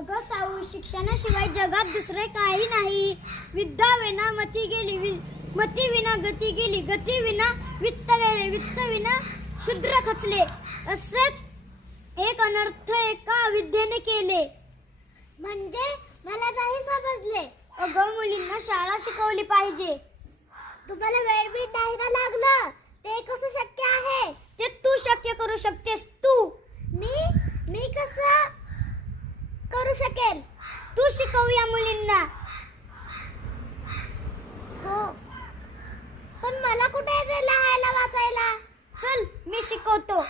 अगं साऊ, शिक्षणाशिवाय जगात दुसरे काही नाही. विद्या विना मती गेली, मती विना गती गेली, गती विना वित्त गेले, वित्त विना शूद्र खचले. असेच एक अनर्थ एका विद्येने केले. म्हणजे मला नाही समजले. अगं मुलींना शाळा शिकवली पाहिजे. तुम्हाला वेळ नाही ना लागलं, ते कसं शक्य आहे? ते तू शक्य करू शकतेस. तू. मी कसं करू शकेल? तू शिकवूया मुलींना. हो, पण मला कुठे येते लिहायला वाचायला? चल, मी शिकवतो.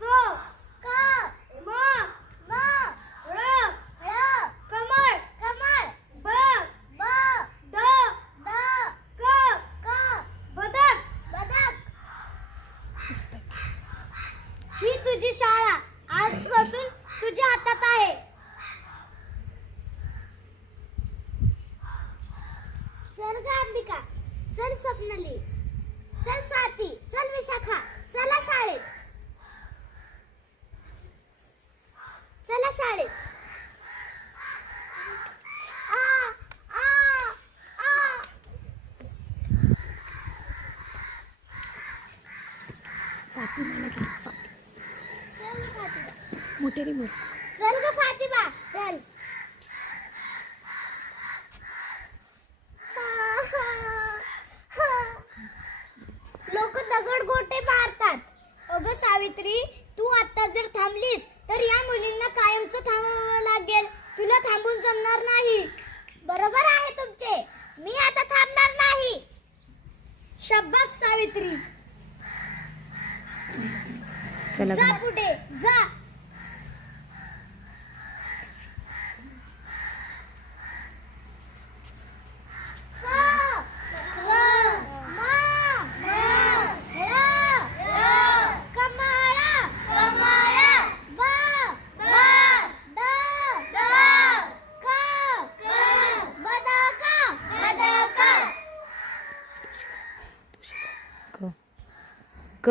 क क म म र र कमळ कमळ ब ब द द क क बदक बदक. ही तुझी शाळा आजपासून तुझ्या हातात आहे. चल ग अंबिका, चल स्वप्नली, चल स्वाती, चल विशाखा, चला शाळेत. चला शाळेत. आ आ आ. चल फातिमा, मोठे मोठ. चल ग फातिमा, चल. लोक दगड गोटे मारतात. अगं सावित्री, तू आता जर थांबलीस तर या मुलींना कायमचं थांबावं लागेल. तुला थांबून जमणार नाही. बरोबर आहे तुमचे. मी आता थांबणार नाही. शाबास सावित्री. चला जा पुढे जा. क